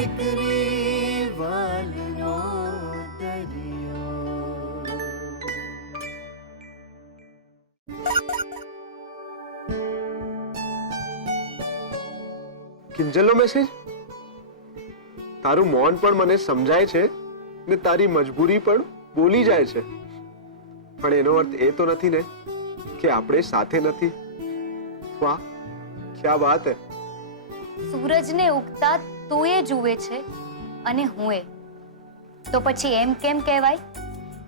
દીકરી વાલનો દરિયો. કિંજલનો મેસેજ? તારું મૌન પણ મને સમજાય છે ને તારી મજબૂરી પણ બોલી જાય છે, પણ એનો અર્થ એ તો નથી ને કે આપણે સાથે નથી. વાહ, ક્યા વાત હે. સૂરજને ઉગતા તું એ જુએ છે અને હું એ, તો પછી એમ કેમ કહેવાય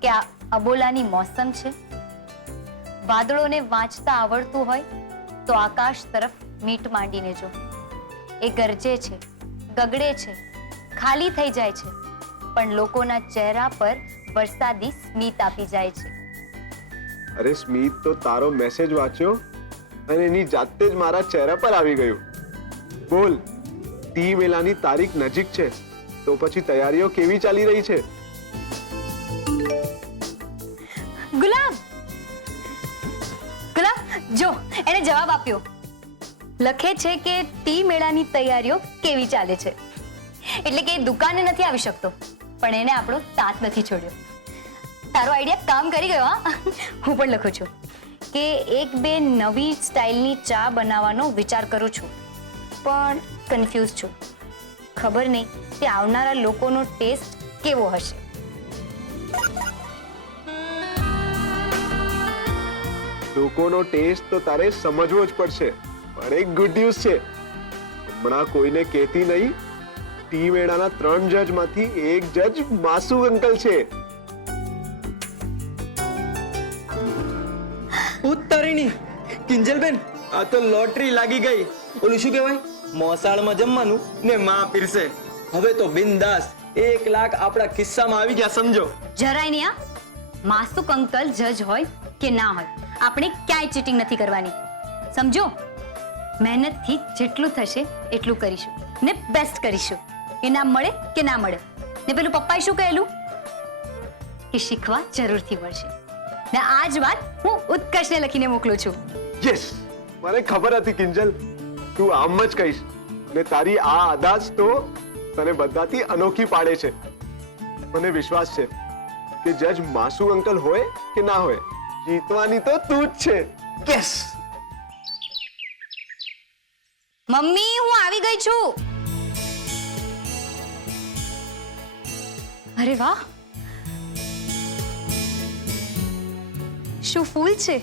કે આ અબોલાની મોસમ છે? વાદળોને વાંચતા આવડતું હોય તો આકાશ તરફ મીટ માંડીને જો. એ ગરજે છે, ગગડે છે, ખાલી થઈ જાય છે, પણ લોકોના ચહેરા પર વરસાદી સ્મિત આપી જાય છે. અરે સ્મિત તો તારો મેસેજ વાંચ્યો અને એની જાતે જ મારા ચહેરા પર આવી ગયું. બોલ, ટી મેલાની તારીખ નજીક છે, તો પછી તૈયારીઓ કેવી ચાલી રહી છે? ગુલાબ, ગુલાબ જો એને જવાબ આપ્યો. લખે છે કે ટી મેળાની તૈયારીઓ કેવી ચાલે છે. એટલે કે દુકાને નથી આવી શકતો, પણ એને આપણો સાથ નથી છોડ્યો. તારો આઈડિયા કામ કરી ગયો. હા, હું પણ લખું છું કે એક બે નવી સ્ટાઇલની ચા બનાવવાનો વિચાર કરું છું, પણ કન્ફ્યુઝ છું. ખબર નહીં કે આવનારા લોકોનો ટેસ્ટ કેવો હશે. લોકોનો ટેસ્ટ તો તારે સમજવો જ પડશે, પણ એક ગુડ ન્યૂઝ છે. હમણાં કોઈને કહેતી નહીં. ટી મેળાના 3 જજમાંથી એક જજ માસુ અંકલ છે. ઉત્તરીણી કિંજલબેન, આ તો લોટરી લાગી ગઈ. ઓલું શું કહેવાય, મોસાળમાં જમવાનું ને માં પીરસે. હવે તો બિંદાસ 1 લાખ આપણા ખિસ્સામાં આવી ગયા, સમજો. જરાય નહીં. આ માસુક અંકલ જજ હોય કે ના હોય, આપણે ક્યાંય ચીટિંગ નથી કરવાની, સમજો. મહેનતથી જેટલું થશે એટલું કરીશું ને બેસ્ટ કરીશું. ઇનામ મળે કે ના મળે. ને પેલું પપ્પાએ શું કહેલું કે શીખવા જરૂરથી મળશે. ને આ જ વાત હું ઉત્કર્ષને લખીને મોકલું છું. યસ, મને ખબર હતી કિંજલ, તું આમ જ કહીશ. ને તારી આ અદાજ તો તને બધાથી અનોખી પાડે છે. મને વિશ્વાસ છે કે જજ માસુ અંકલ હોય કે ના હોય, જીતવાની તો તું જ છે. યસ. મમ્મી, હું આવી ગઈ છું. અરે વાહ, શું ફૂલ છે!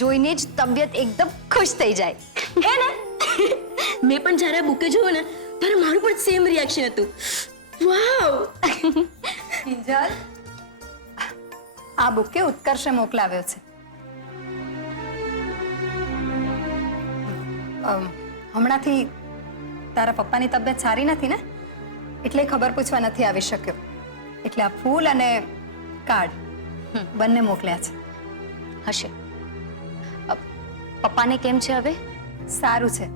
જોઈને જ તબિયત એકદમ ખુશ થઈ જાય. હે ને? મેં પણ જ્યારે બુકે જોયું ને ત્યારે મારું પણ સેમ રિએક્શન હતું. વાવ! કિંજલ, આ બુકે ઉત્કર્ષે મોકલાવ્યો છે. હમણાંથી તારા પપ્પાની તબિયત સારી નથી ને, એટલે ખબર પૂછવા નથી આવી શક્યો. એટલે આ ફૂલ અને કાર્ડ બંને મોકલ્યા છે. હશે. પપ્પાને કેમ છે હવે? સારું છે.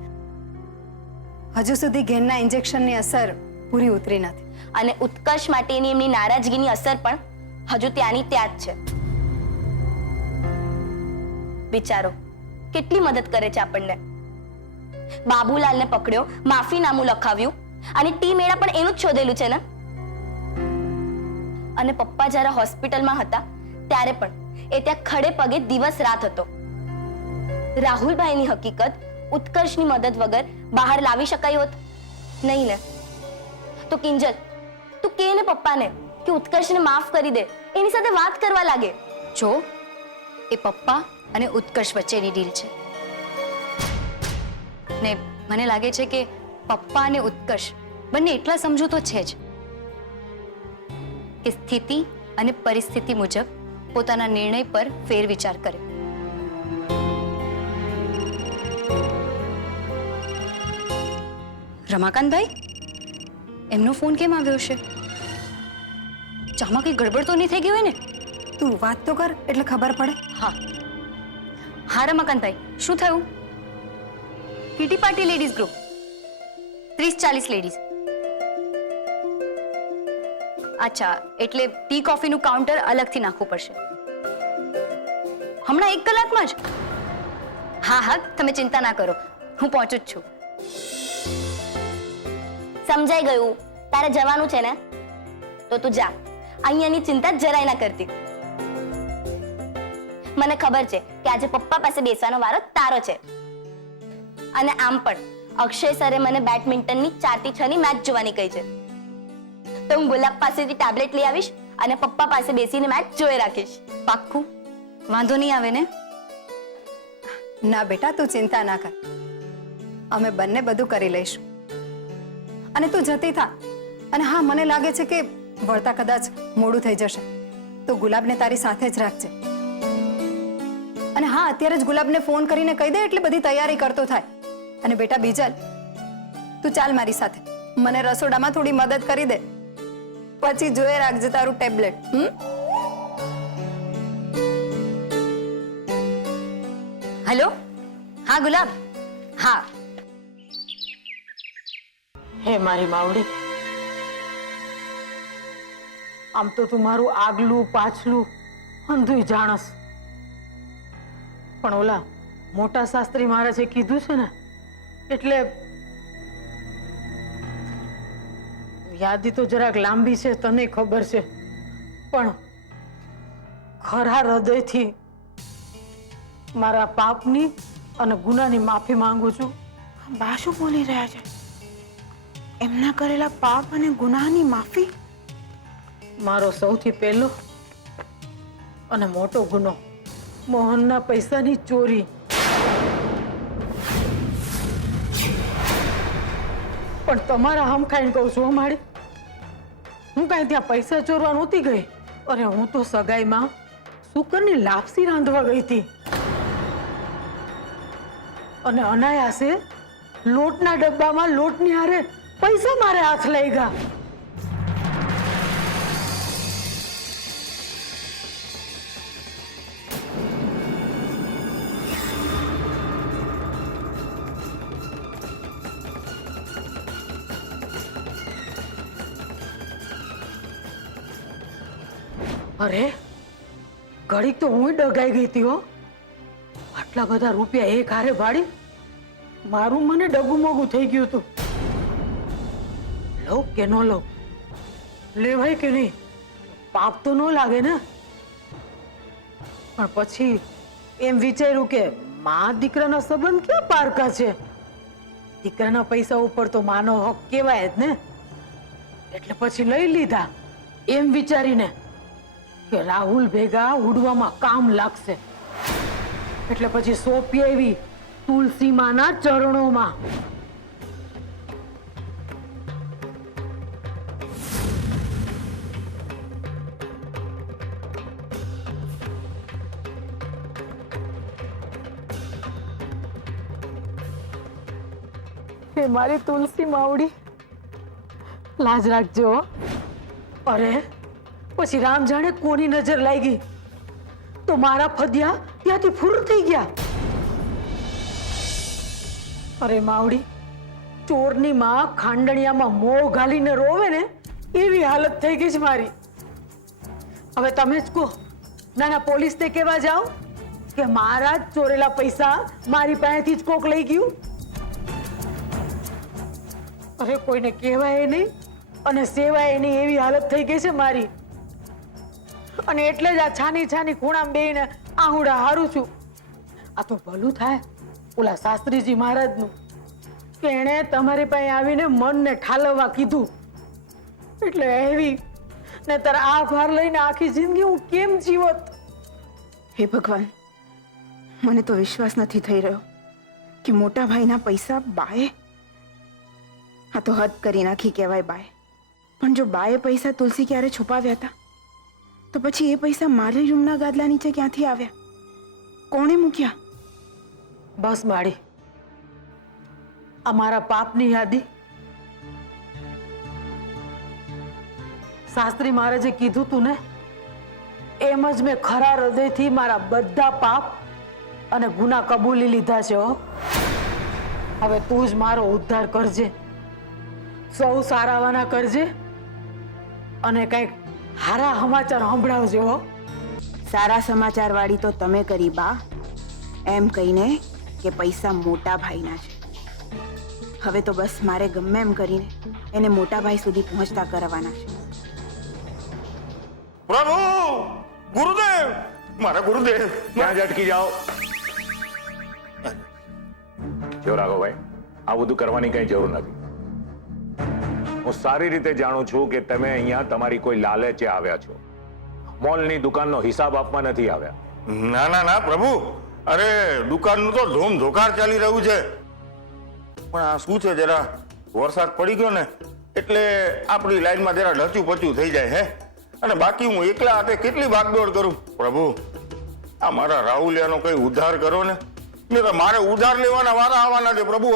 હજુ સુધી ઘેનના ઇન્જેક્શનની અસર પૂરી ઉતરી નથી. અને ઉત્કર્ષ માટેની એમની નારાજગીની અસર પણ હજુ ત્યાંની ત્યાં જ છે. વિચારો, કેટલી મદદ કરે છે આપણને. બાબુલાલને પકડ્યો, માફીનામું લખાવ્યું, અને ટી મેળા પણ એનું જ શોધેલું છે ને. અને પપ્પા જ્યારે હોસ્પિટલમાં હતા ત્યારે પણ એ ત્યાં ખડે પગે દિવસ રાત હતો. રાહુલભાઈની હકીકત ઉત્કર્ષની મદદ વગર બહાર લાવી શકાય હોત નહીં ને. તો કિંજલ, તું કે ને પપ્પાને કે ઉત્કર્ષને માફ કરી દે, એની સાથે વાત કરવા લાગે. જો, એ પપ્પા અને ઉત્કર્ષ વચ્ચેની ડીલ છે. ને મને લાગે છે કે પપ્પા અને ઉત્કર્ષ બંને એટલા સમજુ તો છે જ કે સ્થિતિ અને પરિસ્થિતિ મુજબ પોતાના નિર્ણય પર ફેરવિચાર કરે. રમાકાંતભાઈ, એમનો ફોન કેમ આવ્યો છે? ચામાં કઈ ગડબડ તો નહીં થઈ ગઈ હોય ને? તું વાત તો કર એટલે ખબર પડે. હા હા રમાકાંતભાઈ, શું થયું? Kitty party ladies group 30-40 ladies. અચ્છા, એટલે ટી કોફીનું કાઉન્ટર અલગથી નાખવું પડશે. હમણાં 1 કલાકમાં જ? હા હા, તમે ચિંતા ના કરો, હું પહોંચું જ છું. સમજાઈ ગયું. તારે જવાનું છે ને, તો તું જા. અહીંયાની ચિંતા જરાય ના કરતી. મને ખબર છે કે આજે પપ્પા પાસે બેસવાનો વારો તારો છે. અને આમ પણ અક્ષય સરે મને બેડમિન્ટનની 4 થી 6 ની મેચ જોવાની કહી છે. તો હું ગુલાબ પાસેથી ટેબ્લેટ લઈ આવીશ અને પપ્પા પાસે બેસીને મેચ જોઈ રાખીશ. પાક્કું? વાંધો નહીં આવે ને? ના બેટા, તું ચિંતા ના કર, અમે બંને બધું કરી લઈશું. અને તું જતી થા. અને હા, મને લાગે છે કે વળતા કદાચ મોડું થઈ જશે, તો ગુલાબને તારી સાથે જ રાખજે. અને હા, અત્યારે જ ગુલાબને ફોન કરીને કહી દે એટલે બધી તૈયારી કરતો થાય. અને બેટા બીજલ, તું ચાલ મારી સાથે, મને રસોડામાં થોડી મદદ કરી દે, પછી જોઈ રાખજે તારું ટેબ્લેટ. હેલો, હા ગુલાબ, હા. હે મારી માવડી, આમ તો તું મારું આગલું પાછલું અંધુય જાણસ, પણ ઓલા મોટા શાસ્ત્રી મહારાજે કીધું છે ને, એટલે યાદી તો જરાક લાંબી છે, તને ખબર છે, પણ ખરા હૃદયથી મારા પાપની અને ગુનાની માફી માંગુ છું. બા શું બોલી રહ્યા છે? એમના કરેલા પાપ અને ગુનાહની માફી? મારો સૌથી પહેલો અને મોટો ગુનો મોહનના પૈસાની ચોરી. પણ તમારા હમ ખાઈને કહું છું મારી, હું કાંઈ ત્યાં પૈસા ચોરવા નહોતી ગઈ. અરે હું તો સગાઈમાં શુકરની લાપસી રાંધવા ગઈ હતી અને અનાયાસે લોટના ડબ્બામાં લોટની હારે પૈસા મારે હાથ લઈ ગયા. અરે ઘડીક તો હું ડગાઈ ગઈ હતી હો. આટલા બધા રૂપિયા એક હારે ભાડી મારું મને ડગું મોગું થઈ ગયું હતું. લઉં કે ન લઉં, લેવાય કે નહીં, પાપ તો ન લાગે ને. પણ પછી એમ વિચાર્યું કે મા દીકરાના સંબંધ ક્યાં પારકા છે, દીકરાના પૈસા ઉપર તો માનો હક કહેવાય જ ને. એટલે પછી લઈ લીધા એમ વિચારીને કે રાહુલ ભેગા ઉડવામાં કામ લાગશે. એટલે પછી સોંપી આવી તુલસી માના ચરણોમાં. હે મારી તુલસી માવડી, લાજ રાખજો. અરે પછી રામ જાણે કોની નજર લાગી તો મારા ફદિયા ત્યાંથી ફૂર થઈ ગયા. અરે માવડી, ચોરની માં ખાંડણિયામાં મોં ઘાલીને રોવે ને એવી હાલત થઈ ગઈ છે મારી. હવે તમે જ કહો, નાના પોલીસને કહેવા જાઓ કે મારા જ ચોરેલા પૈસા મારી પાસેથી જ કોક લઈ ગયું? અરે કોઈને કહેવાય નહીં અને સેવાય નહીં એવી હાલત થઈ ગઈ છે મારી. અને એટલે જ આ છાની છાની ખૂણામાં બેહીને આહુડા હારું છું. આ તો ભલું થાય ઓલા શાસ્ત્રીજી મહારાજનું કે એણે તમારી પાસે આવીને મનને ઠાલવવા કીધું, એટલે એવી ને તાર આ ભાર લઈને આખી જિંદગી હું કેમ જીવત? હે ભગવાન, મને તો વિશ્વાસ નથી થઈ રહ્યો કે મોટા ભાઈના પૈસા બાએ. આ તો હદ કરી નાખી કહેવાય બાએ. પણ જો બાએ પૈસા તુલસી ક્યારે છુપાવ્યા હતા, તો પછી એ પૈસા મારી રૂમના ગાદલા નીચે ક્યાંથી આવ્યા? કોણે મૂક્યા? બસ માડી, આ મારા પાપની યાદી શાસ્ત્રી મહારાજે કીધું તું ને, એમ જ મેં ખરા હૃદયથી મારા બધા પાપ અને ગુના કબૂલી લીધા છે. હો, હવે તું જ મારો ઉદ્ધાર કરજે, સૌ સારાવાના કરજે અને કંઈક હારા સમાચાર સંભળાવજો. હો, સારા સમાચાર વાળી તો તમે કરી બા, એમ કહીને કે પૈસા મોટા ભાઈના છે. હવે તો બસ મારે ગમે એમ કરીને એને મોટા ભાઈ સુધી પહોંચતા કરવાના છે. પ્રભુ ગુરુદેવ મારા ગુરુદેવ ત્યાં જ અટકી જાઓ. જો રાઘવભાઈ, આ બધું કરવાની કઈ જરૂર નથી. હું સારી રીતે જાણું છું કે તમે અહીંયા તમારી કોઈ લાલચે આવ્યા છો. મોલની દુકાનનો હિસાબ આપવા નથી આવ્યા. ના ના ના પ્રભુ, અરે દુકાનનું તો ધૂમ ધોકાર ચાલી રહ્યું છે, પણ આ શું છે, જરા વરસાદ પડી ગયો ને એટલે આપણી લાઈનમાં જરા ઢચું પચું થઈ જાય હે. અને બાકી હું એકલા હાથે કેટલી ભાગદોડ કરું. પ્રભુ, આ મારા રાહુલિયાનો કઈ ઉદ્ધાર કરો ને, નહીં તો મારે ઉધાર લેવાના વારા આવવાના છે પ્રભુ.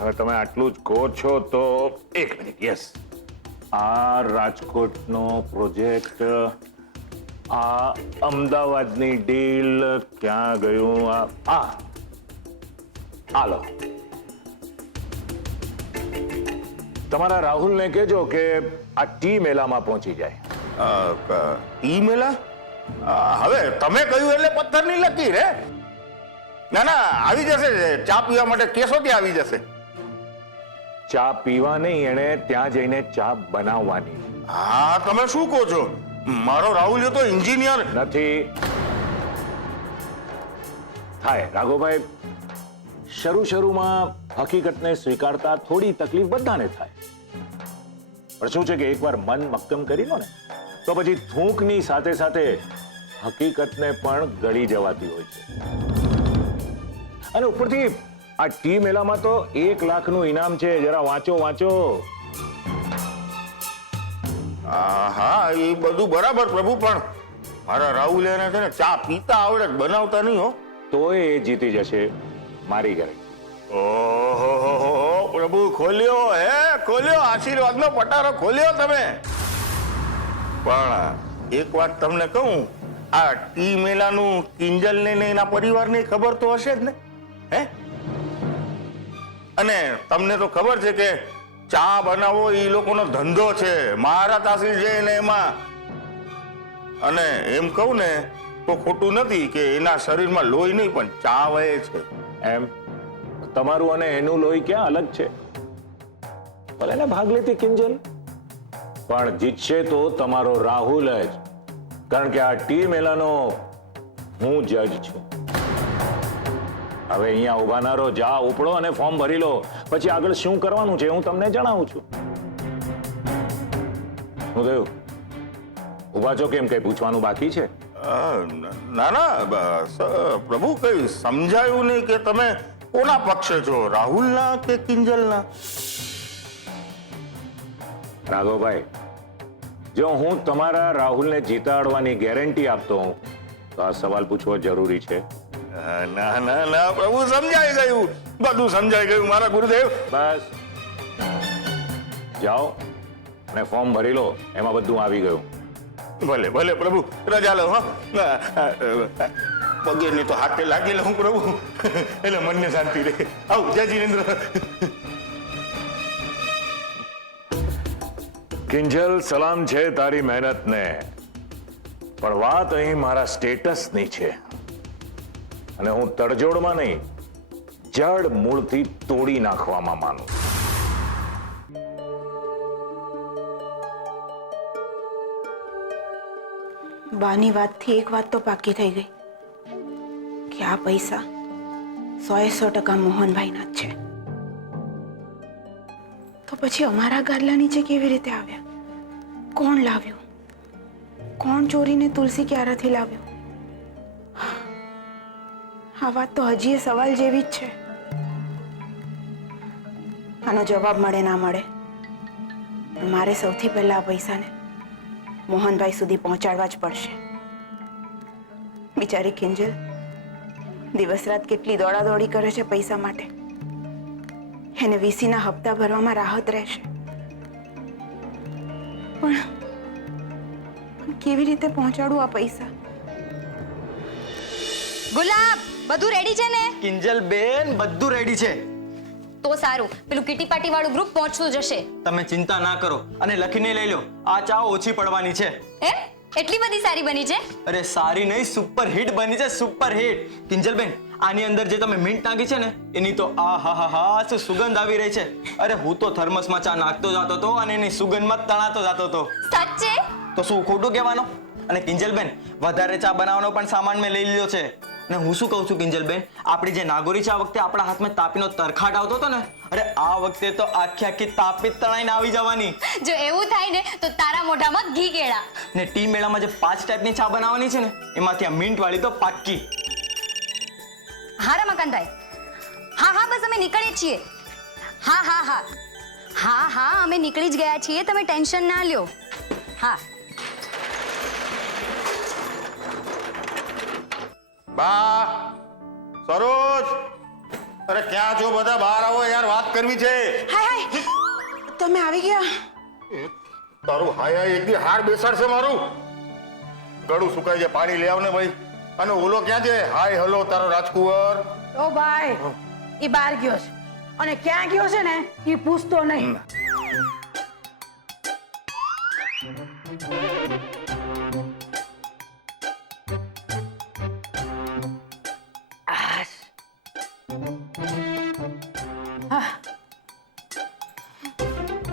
હવે તમે આટલું જ કહો છો તો એક મિનિટ. યસ, આ રાજકોટનો પ્રોજેક્ટ, આ અમદાવાદની ડીલ ક્યાં ગયું? હાલો, તમારા રાહુલને કહેજો કે આ ટી મેલામાં પહોંચી જાય. ઈ મેલા? હવે તમે કહ્યું એટલે પથ્થરની લકીર હે. ના ના, આવી જશે. ચા પીવા માટે કેસો ત્યાં આવી જશે. ચા પીવા નહીં, એણે ત્યાં જઈને ચા બનાવવાની. હા, તમે શું કહો છો? મારો રાહુલ તો એન્જિનિયર નથી. થાય રાઘવભાઈ, શરૂમાં હકીકતને સ્વીકારતા થોડી તકલીફ બધાને થાય, પણ શું છે કે એકવાર મન મક્કમ કરી લો ને તો પછી થૂંકની સાથે સાથે હકીકતને પણ ગળી જવાતી હોય છે. અને ઉપરથી આ ટી મેલામાં તો 1 લાખનું ઇનામ છે. જરા વાંચો. હા, એ બધું બરાબર પ્રભુ, પણ મારા રાહુલ એને છે ને ચા પીતા આવડે, બનાવતા નહીં હો. તોય એ જીતી જશે, મારી ગેરંટી. ઓહો પ્રભુ, ખોલ્યો આશીર્વાદનો પટારો ખોલ્યો તમે. પણ એક વાત તમને કહું, આ ટી મેલાનું કિંજલને ને એના પરિવારને ખબર તો હશે જ ને, હે? અને તમને તો ખબર છે કે ચા બનાવો એ લોકોનો ધંધો છે, મારા તાસીર છે ને એમાં. અને એમ કહું ને તો ખોટું નથી કે એના શરીરમાં લોહી નહીં પણ ચા વહે છે. એમ તમારું અને એનું લોહી ક્યાં અલગ છે? ભલે ને ભાગ લેતી કિંજલ, પણ જીતશે તો તમારો રાહુલ જ, કારણ કે આ ટી મેલાનો હું જજ છું. હવે અહીંયા ઉભા ના રહો, જા ઉપડો અને ફોર્મ ભરી લો. પછી આગળ શું કરવાનું છે હું તમને જણાવું છું. શું થયું? ઉભા છો કેમ? કઈ પૂછવાનું બાકી છે? ના ના બસ પ્રભુ, કઈ સમજાયું નહીં કે તમે કોના પક્ષે છો, રાહુલના કે કિંજલના? રાઘવભાઈ, જો હું તમારા રાહુલને જીતાડવાની ગેરંટી આપતો હોઉં તો આ સવાલ પૂછવો જરૂરી છે? ના ના ના પ્રભુ, સમજાઈ ગયું, બધું સમજાઈ ગયું મારા ગુરુદેવ. બસ જાઓ અને ફોર્મ ભરી લો, એમાં બધું આવી ગયું. ભલે ભલે પ્રભુ, રજા લો. હા, પગેની તો હાથે લાગી લઉં પ્રભુ, એટલે મનને શાંતિ રહે. આવ, જય જીનેન્દ્ર. કિંજલ, સલામ છે તારી મહેનતને, પણ વાત અહીં મારા સ્ટેટસની છે. અને હું તડજોડમાં નહીં, જડ મૂળથી તોડી નાખવામાં માનું. બાની વાતથી એક વાત તો પાકી થઈ ગઈ કે આ પૈસા 100% મોહનભાઈના જ છે. તો પછી અમારા ગાદલા નીચે કેવી રીતે આવ્યા? કોણ લાવ્યું? કોણ ચોરીને તુલસી ક્યારાથી લાવ્યો? આ વાત તો હજી એ સવાલ જેવી જ છે. આનો જવાબ મળે ના મળે, પણ મારે સૌથી પહેલા આ પૈસાને મોહનભાઈ સુધી પહોંચાડવા જ પડશે. બિચારી કિંજલ દિવસ રાત કેટલી દોડાદોડી કરે છે પૈસા માટે. એને વીસીના હપ્તા ભરવામાં રાહત રહેશે, પણ કેવી રીતે પહોંચાડું આ પૈસા? ગુલાબ, બધું રેડી છે ને? કિંજલ બેન, બધું રેડી છે. તો સારું, પેલું કીટી પાર્ટી વાળું ગ્રુપ પહોંચતું જશે. તમે ચિંતા ના કરો અને લખીને લઈ લો, આ ચા ઓછી પડવાની છે. એમ? એટલી બધી સારી બની છે? અરે સારી નહીં, સુપર હિટ બની છે, સુપર હિટ. કિંજલબેન, આની અંદર જે તમે મિન્ટ નાખી છે ને એની તો આ હા હા હા શું સુગંધ આવી રહી છે. અરે હું તો થર્મસમાં ચા નાખતો જતો હતો અને એની સુગંધમાં તણાતો જતો હતો. સાચે? તો શું ખોટું કહેવાનો? અને કિંજલબેન, વધારે ચા બનાવવાનો પણ સામાન મેં લઈ લીધો છે. અને હું શું કહું છું કિંજલબેન, આપણી જે નાગોરી ચા વખતે આપણા હાથમાં તાપીનો તરખાટ આવતો હતો ને, અરે આ વખતે તો આખી આખી તાપી તણાઈને આવી જવાની. જો એવું થાય ને તો તારા મોઢામાં ઘી કેળા. ને ટી મેળામાં જે 5 ટાઈપની ચા બનાવવાની છે ને એમાંથી આ મિન્ટ વાળી તો પાક્કી. હા રમાકાંતભાઈ, હા હા બસ અમે નીકળીએ છીએ. હા હા હા હા હા અમે નીકળી જ ગયા છીએ, તમે ટેન્શન ના લ્યો. હા બા, સરોજ, અરે ક્યાં છો બધા? બહાર આવો યાર, વાત કરવી છે. હાય હાય, તમે આવી ગયા? તારું હાય હાય એક દી હાર બેસાડશે મારું. ગળું સુકાઈ જાય, પાણી લઈ આવ ને ભાઈ. અને ઓલો ક્યાં છે? હાય હલો તારો રાજકુંવર. ઓ ભાઈ, એ બહાર ગયો છે અને ક્યાં ગયો છે ને એ પૂછતો નહીં.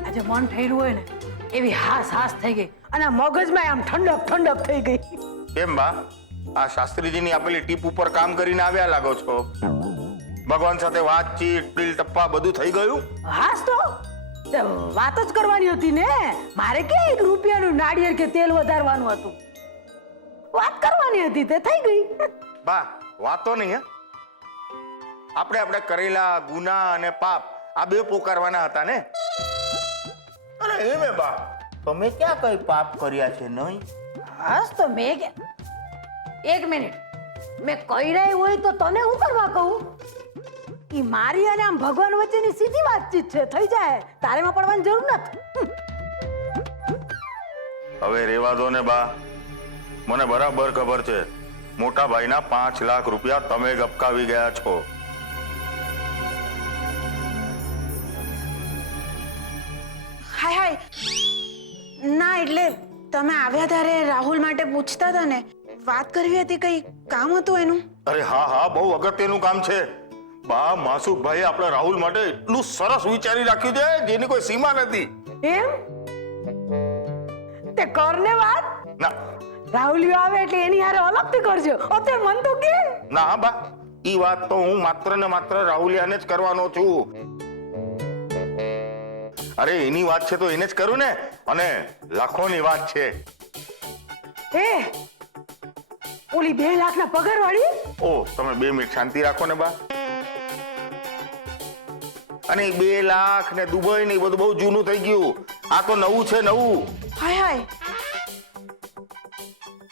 આજે મન થયેલું હોય ને એવી હાસ હાસ થઈ ગઈ અને આ મગજમાં આમ ઠંડક ઠંડક થઈ ગઈ. કેમ બા, આ શાસ્ત્રીજીની આપેલી ટીપ ઉપર કામ કરીને આવ્યા લાગો છો. ભગવાન સાથે વાતચીત, ટીલ ટપ્પા બધું થઈ ગયું? હાસ તો તે વાત જ કરવાની હતી ને. મારે કે 1 રૂપિયાનું નાળિયેર કે તેલ વધારવાનું હતું. વાત કરવાની હતી તે થઈ ગઈ. બા, વાતો નહીં હે. આપણે કરેલા ગુના અને પાપ આ બે પોકારવાના હતા ને. અને એમે બા, તમે ક્યાં કઈ પાપ કર્યા છે નહીં? હાસ તો મેં કે 1 મિનિટ મેં કહી રહી હોય તો તને હું કરવા કહું? ઈ મારી અને આમ ભગવાન વચ્ચેની સીધી વાતચીત છે, થઈ જાય, તારેમાં પડવાની જરૂર નથી. હવે રેવા દો ને બા, મને બરાબર ખબર છે મોટા ભાઈના 5 લાખ રૂપિયા તમે ગપકાવી ગયા છો. હાય હાય, ના એટલે તમે આવ્યા ત્યારે રાહુલ માટે પૂછતા હતા ને, વાત કરવી હતી, કઈ કામ હતું એનું? અરે હા હા, બહુ અગત્યનું કામ છે બા. માસુકભાઈ આપણા રાહુલ માટે એટલું સરસ વિચારી રાખ્યું છે જેની કોઈ સીમા નથી. એમ તે કરને વાત. ના રાહુલિયો આવે એટલે એની હારે અલગથી કરજો. ઓતે મન તો કે ના બા, ઈ વાત તો હું માત્ર ને માત્ર રાહુલિયાને જ કરવાનો છું. અરે એની વાત છે તો એને જ કરું ને, અને લાખોની વાત છે. એ ઓલી 2 લાખના પગાર વાળી. ઓ તમે 2 મિનિટ શાંતિ રાખો ને બા. અને 2 લાખ ને દુબઈ ને એ બધું બહુ જૂનું થઈ ગયું. આ તો નવું છે, નવું. હાય હાય,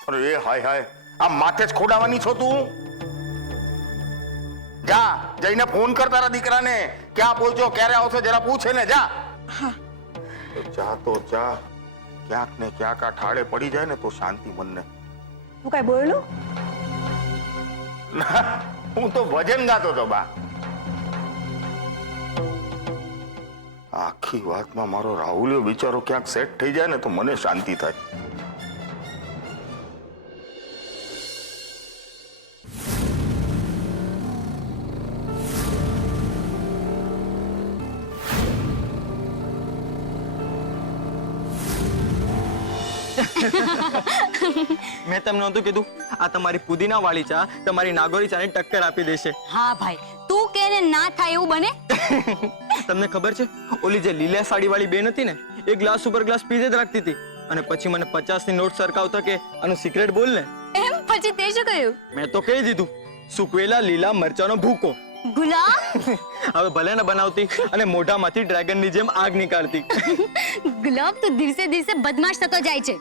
અરે એ હાય હાય, આ માથે જ ખોડાવાની છો તું? જા જઈને ફોન કર તારા દીકરાને, ક્યાં પહોંચ્યો, ક્યારે આવશે, જરા પૂછે ને. જા જા તો જા. ક્યાંક ને ક્યાંક આ ઠાળે પડી જાય ને તો શાંતિ મનને. તું કઈ બોલ્યો? ના, હું તો ભજન ગાતો હતો બા. આખી વાતમાં મારો રાહુલિયો બિચારો ક્યાંક સેટ થઈ જાય ને તો મને શાંતિ થાય. મેં તમને નહોતું કીધું આ તમારી પુદીના વાળી ચા તમારી નાગોરી ચાની ટક્કર આપી દેશે. હા ભાઈ, તું કે ને ના થાય એવું બને. તમને ખબર છે ઓલી જે લીલા સાડી વાળી બેન હતી ને, એ ગ્લાસ ઉપર ગ્લાસ પીજે જ રાખતી હતી અને પછી મને 50 ની નોટ સરકાવતા કે આનું સિક્રેટ બોલ ને. એમ પછી તે શું કહ્યું? મેં તો કહી દીધું, સુકવેલા લીલા મરચાનો ભૂકો. ગુલાબ હવે ભલે ને બનાવતી અને મોઢામાંથી ડ્રેગનની જેમ આગ નીકાળતી. ગુલાબ તો દિવસે દિવસે બદમાશ થતો જાય છે.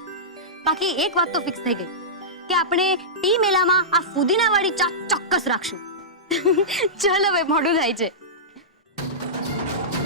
બાકી એક વાત તો ફિક્સ થઈ ગઈ કે આપણે ટી મેલામાં આ ફુદીના વાળી ચા ચોક્કસ રાખશું. ચલ હવે મોડું થાય છે.